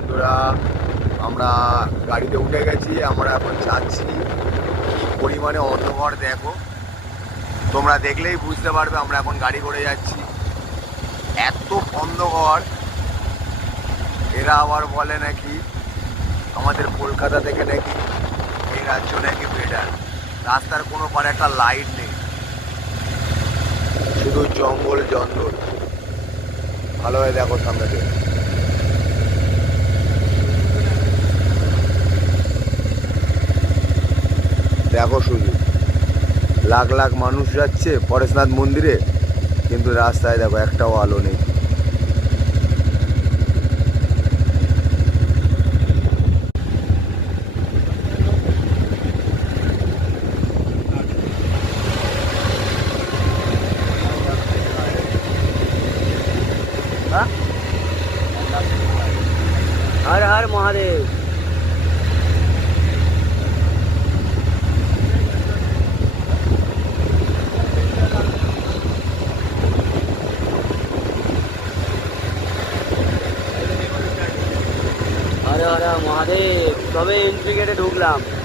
বন্ধুরা, আমরা গাড়িতে উঠে গেছি। আমরা এখন যাচ্ছি। পরিমাণে অন্ধকার দেখো, তোমরা দেখলেই বুঝতে পারবে আমরা এখন গাড়ি করে যাচ্ছি। এত অন্ধকার। এরা আবার বলে নাকি আমাদের কলকাতা থেকে নাকি এই রাজ্য নাকি বেটার। রাস্তার কোনো পারে একটা লাইট নেই, শুধু জঙ্গল জঙ্গল। ভালোভাবে দেখো সামনে থেকে। দেখো শুধু লাখ লাখ মানুষ যাচ্ছে পরেশনাথ মন্দিরে, কিন্তু রাস্তায় দেখো একটাও আলো নেই। हर हर महादेव। हर हर महादेव। तबे एंट्री गेटे ढुकलाम।